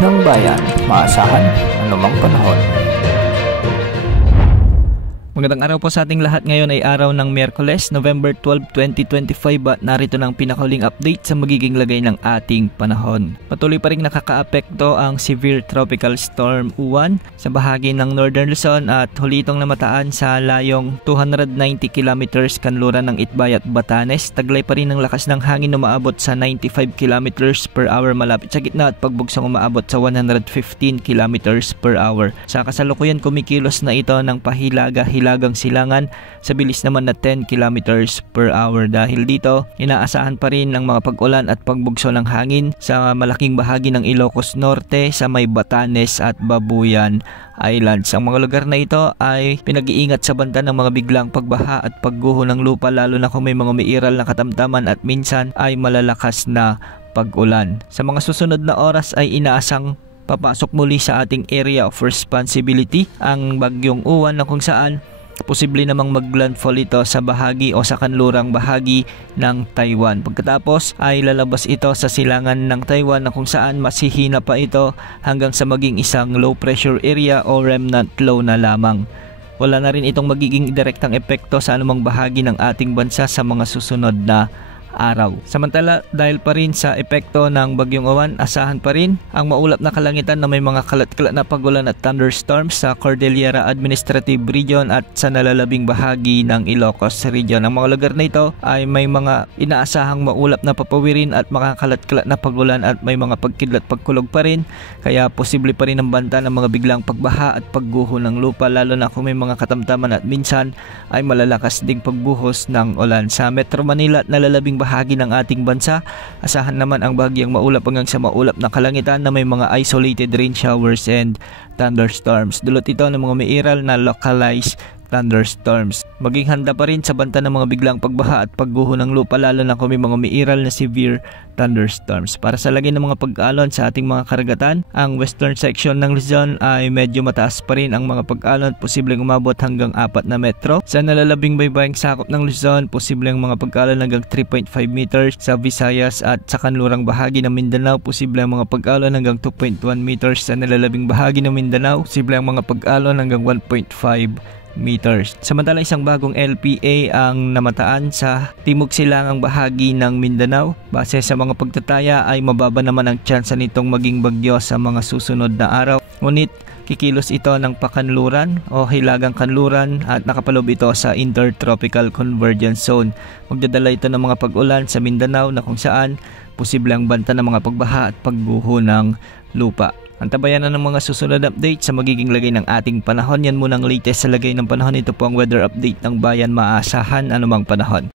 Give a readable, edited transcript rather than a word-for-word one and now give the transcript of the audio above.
ng bayan, maasahan anumang panahon. Magandang araw po sa ating lahat. Ngayon ay araw ng Miyerkules, November 12, 2025 at narito ng pinakahuling update sa magiging lagay ng ating panahon. Patuloy pa rin nakakaapekto ang Severe Tropical Storm Uwan sa bahagi ng Northern Luzon at huli itong namataan sa layong 290 kilometers kanluran ng Itbay at Batanes. Taglay pa rin ang lakas ng hangin na umaabot sa 95 kilometers per hour malapit sa gitna at pagbugsong umaabot sa 115 kilometers per hour. Sa kasalukuyan kumikilos na ito ng pahilaga-hilagang silangan sa bilis naman na 10 kilometers per hour. Dahil dito, inaasahan pa rin ang mga pag-ulan at pagbugso ng hangin sa malaking bahagi ng Ilocos Norte, sa may Batanes at Babuyan Islands. Ang mga lugar na ito ay pinag-iingat sa banta ng mga biglang pagbaha at pagguho ng lupa, lalo na kung may mga umiiral na katamtaman at minsan ay malalakas na pag-ulan. Sa mga susunod na oras ay inaasang papasok muli sa ating area of responsibility ang bagyong Uwan, na kung saan posible namang maglandfall ito sa bahagi o sa kanlurang bahagi ng Taiwan. Pagkatapos ay lalabas ito sa silangan ng Taiwan, na kung saan masihina pa ito hanggang sa maging isang low pressure area o remnant low na lamang. Wala na rin itong magiging direktang epekto sa anumang bahagi ng ating bansa sa mga susunod na araw. Samantala, dahil pa rin sa epekto ng bagyong Uwan, asahan pa rin ang maulap na kalangitan na may mga kalat-kalat na pagulan at thunderstorms sa Cordillera Administrative Region at sa nalalabing bahagi ng Ilocos Region. Ang mga lugar na ito ay may mga inaasahang maulap na papawirin at makakalat-kalat na pagulan at may mga pagkidlat pagkulog pa rin, kaya posible pa rin ang banta ng mga biglang pagbaha at pagguho ng lupa, lalo na kung may mga katamtaman at minsan ay malalakas ding pagbuhos ng ulan. Sa Metro Manila at nalalabing bahagi ng ating bansa, asahan naman ang bahagyang maulap hanggang sa maulap na kalangitan na may mga isolated rain showers and thunderstorms. Dulot ito ng mga mairal na localized thunderstorms. Maging handa pa rin sa banta ng mga biglang pagbaha at pagguho ng lupa, lalo na kung may mga umiiral na severe thunderstorms. Para sa lagay ng mga pag-alon sa ating mga karagatan, ang western section ng Luzon ay medyo mataas pa rin ang mga pag-alon, posibleng umabot hanggang 4 na metro. Sa nalalabing baybayang sakop ng Luzon, posibleng mga pag-alon hanggang 3.5 meters. Sa Visayas at sa kanlurang bahagi ng Mindanao, posibleng mga pag-alon hanggang 2.1 meters. Sa nalalabing bahagi ng Mindanao, posibleng mga pag-alon hanggang 1.5 meters. Samantala, isang bagong LPA ang namataan sa timog silangang bahagi ng Mindanao. Base sa mga pagtataya ay mababa naman ang tsansa nitong maging bagyo sa mga susunod na araw. Ngunit kikilos ito ng pakanluran o hilagang kanluran at nakapalob ito sa Intertropical Convergence Zone. Magdadala ito ng mga pag-ulan sa Mindanao, na kung saan posible ang banta ng mga pagbaha at pagguho ng lupa. Antabayan na ng mga susunod update sa magiging lagay ng ating panahon. Yan muna ang latest sa lagay ng panahon. Ito po ang weather update ng bayan, maasahan anumang panahon.